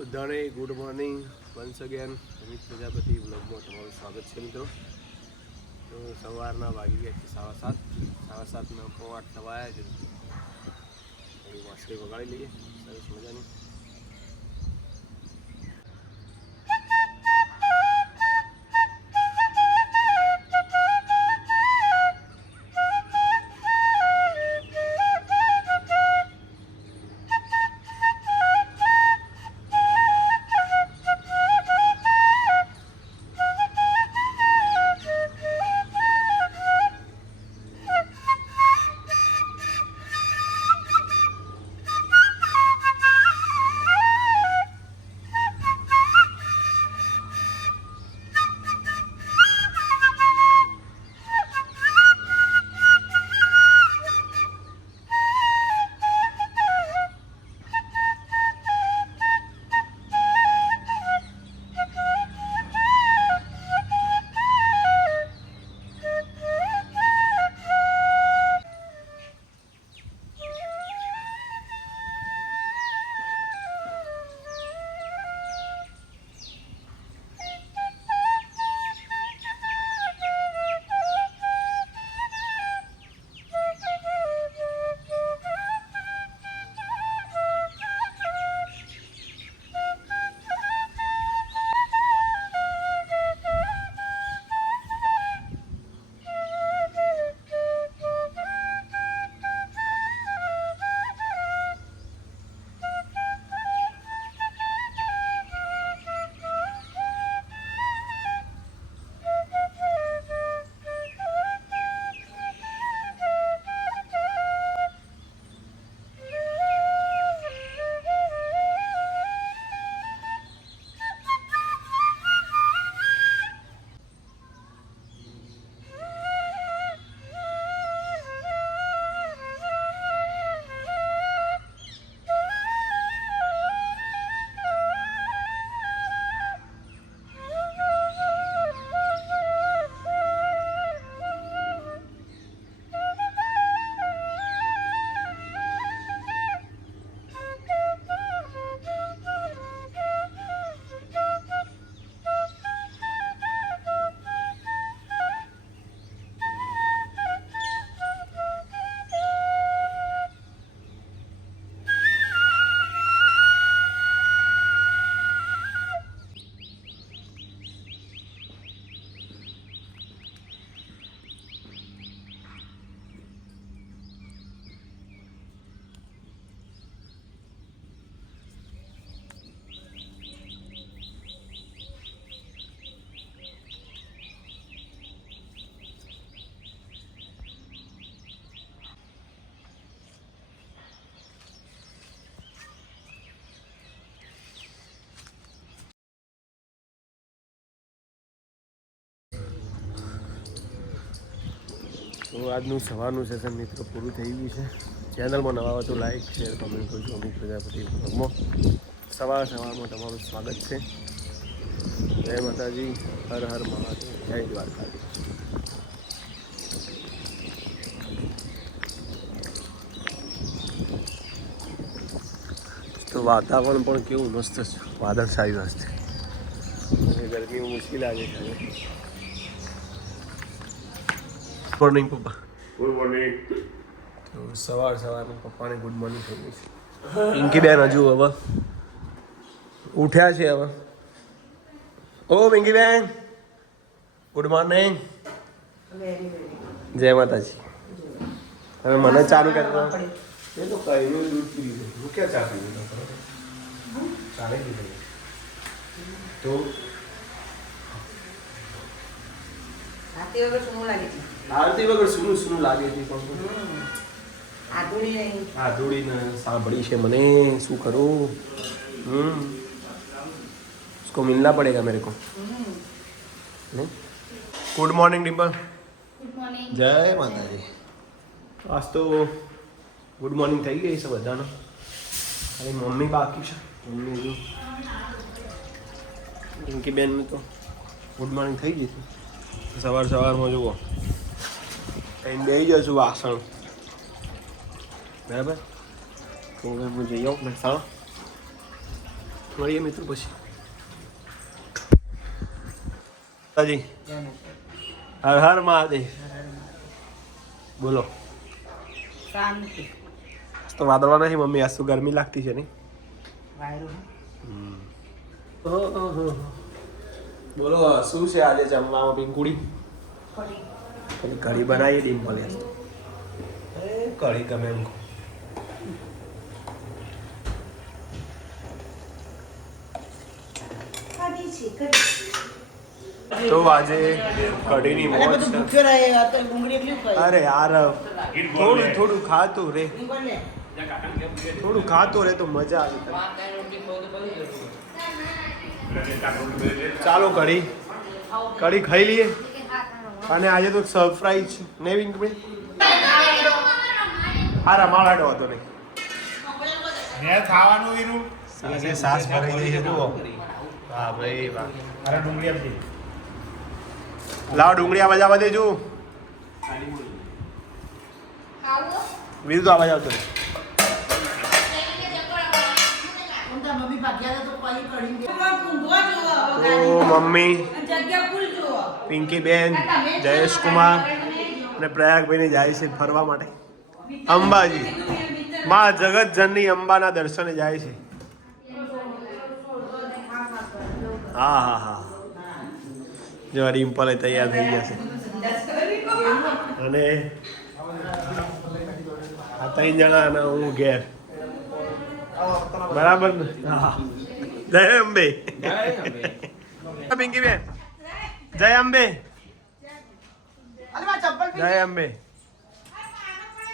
બધાને good morning once again Amit Prajapati બ્લોગમાં તમારું સ્વાગત છે મિત્રો. તો સવારના વાગી ગયા છે 7:30 8:30 થવાયા છે. થોડી વાંસળી વગાડી લઈએ સરસ મજાની. તો આજનું સવારનું સેશન મિત્રો પૂરું થઈ ગયું છે. ચેનલમાં નવા હોય તો લાઈક શેર કમેન્ટ કરજો. અમિત પ્રજાપતિ બ્લોગમાં સવારમાં તમારું સ્વાગત છે. જય માતાજી, હર હર મહાદેવ, જય દ્વારકાધીશ. તો વાતાવરણ પણ કેવું મસ્ત છે, વાદળછાયું હશે. ગરમી મુશ્કેલ લાગે છે. મોર્નિંગ પપ્પા. Good morning. તો સવારમાં પપ્પાને ગુડ મોર્નિંગ થઈ ગઈ છે. પિંકી બેન હજુ હવે ઉઠ્યા છે. હવે ઓ પિંકી બેન, ગુડ મોર્નિંગ. જય માતાજી. હવે મને ચાલુ કરતા એ તો કઈ દૂધ પી લીધું. હું ક્યાં ચા પી લીધો ચાલે કીધું તો આરતી વગર સૂનું લાગે છે. આધુડીને સાંભળી છે મને. શું કરું? उसको मिलना पड़ेगा मेरे को. Good morning Dimple. Good morning. જય માતાજી. આજ તો ગુડ મોર્નિંગ થઈ ગઈ છે બધાને. અરે મમ્મી બાકી છે. મમ્મી પિંકી બેનનું તો ગુડ મોર્નિંગ થઈ ગઈ છે. સવારમાં જુઓ કઈ બે જશું વાસણ બરાબર. તો હવે હું જઈ આવું મહેસાણા. મળીએ મિત્રો પછી. હાજી હર હર મહાદેવ. બોલો. શાંતિ. તો વાદળવા નહીં મમ્મી, આજ તો ગરમી લાગતી છે નહીં? બોલો શું છે આજે જમવામાં પિંકુડી? કઢી બનાવીએ ડિમ્પલે. કઢી ગમે એમ. તો આજે કઢીની મોજ છે. અરે યાર થોડું ખાતું રે, થોડું ખાતું રે તો મજા આવી. ચાલો કઢી ખાઈ લઈએ. અને આજે તો સરપ્રાઈઝ ને વિંકભાઈ હારા માળાડો હતો નહીં મેં ખાવાનું વીરું આજે સાસ ભરાઈ ગઈ છે. જુઓ વાહ ભાઈ વાહ. અરે ડુંગળી આપી લાવ ડુંગળી આ બજાવા દેજો. વીર તો આ બજાવતો નહીં. તો મમ્મી, પિંકી બેન, જયેશ કુમાર અને પ્રયાગભાઈને જાય છે ફરવા માટે અંબાજી. માં જગત જનની અંબાના દર્શને જાય છે. હા હા હા. જો રિમ્પલ તૈયાર થઈ ગયા છે. અને આ 3 જણા અને હું ઘેર. બરાબર ને? હા. જય અંબે. પિંકી બેન જય અંબે. જય અંબે.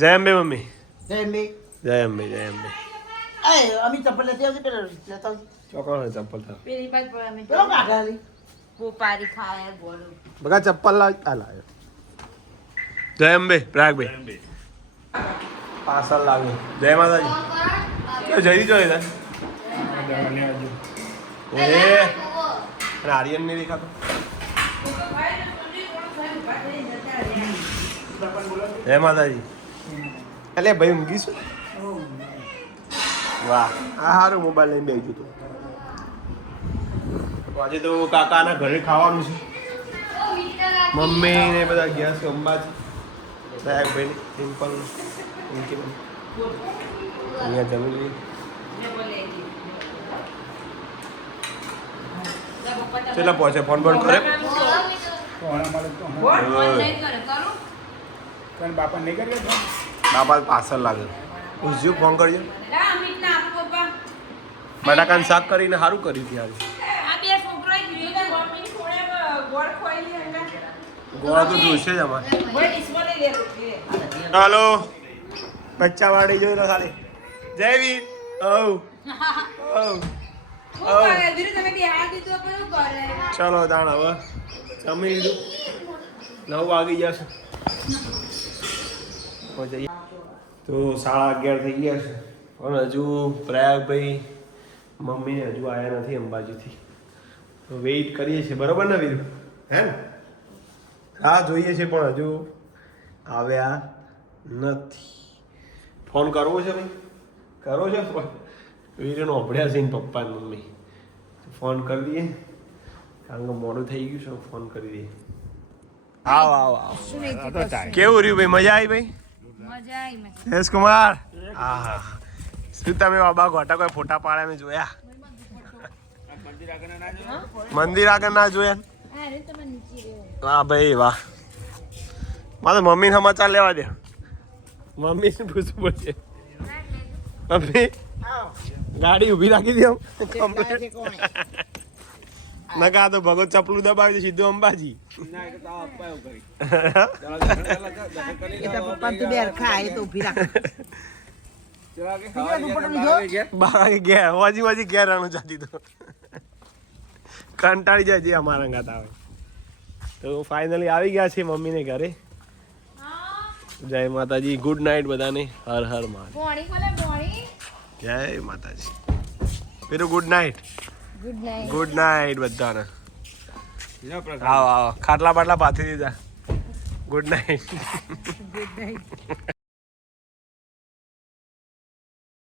જય અંબે મમ્મી. જય અંબે. જય અંબે. જય અંબે. અમે ચપ્પલ લેતી આવતી પેલા લેતા ચોકણ ચપ્પલ था પેલી બાદ પર અમે પેલો કાઢાલી પોપારી ખાય બોલો બગા ચપ્પલ લાવ્યો. જય અંબે પ્રયાગભાઈ. પાર્સલ લાવ્યો. જય માતાજી. જઈ જો એ આર્યન નહીં દેખાતો. જય માતાજી. એટલે ભાઈ ઊંઘીશું. વાહ આ સારું મોબાઈલ લઈને બેસી તું. આજે તો કાકાના ઘરે ખાવાનું છે. મમ્મી ને બધા ગયા છે અંબાજી. સાહેબભાઈ સિમ્પલ અહીંયા જમી લઈએ. ચલો પહોંચે ફોન બોન કરે. બાપા નહીં કરી બાપા પાછળ લાગે. પૂછજો ફોન કરજો. બટાકાનું શાક કરીને સારું કર્યું ત્યારે. ગોળ તો જોશે જ અમારે. ચાલો બચ્ચા વાળી જોઈ લો ખાલી. જય વીર. ચલો તાણ હવે જમી લીધું. 9 વાગી જશે. તો 11:30 થઈ ગયા છે. પણ હજુ પ્રયાગભાઈ મમ્મીને હજુ આવ્યા નથી અંબાજીથી. તો વેઇટ કરીએ છીએ. બરોબર ને વીર? હે ને? હા જોઈએ છે પણ હજુ આવ્યા નથી. ફોન કરવો છે ભાઈ? કરો છો ફોન? વીરનો અભડ્યા છે ને પપ્પા ને મમ્મી. ફોન કરી દઈએ કારણ કે મોડું થઈ ગયું છે. ફોન કરી દઈએ. આવો આવો આવો. કેવું રહ્યું ભાઈ? મજા આવી ભાઈ? મજા આવી. જયેશ કુમાર. હા હા. શું તમે બાબા ઘોટા કોઈ ફોટા પાડ્યા મેં જોયા? મંદિર આગળ ના જોયા? વાહ ભાઈ વાહ. મારે મમ્મીને સમાચાર લેવા દે. મમ્મીને પૂછવું પડશે. મમ્મી ગાડી ઊભી રાખી દે. નકા તો ભગત ચપલું દબાવી દે સીધું અંબાજી. બાર ઘેર વાજી ઘેર આનું જાતી તો કંટાળી જાય છે અમારા ગાત આવે. તો ફાઇનલી આવી ગયા છે મમ્મીને ઘરે. જય માતાજી. ગુડ નાઇટ બધાને. હર હર મહાદેવ. જય માતાજી. પેલું ગુડ નાઇટ. ગુડ નાઇટ બધાને. આવો આવો ખાટલા બાટલા પાથી દીધા. Good night.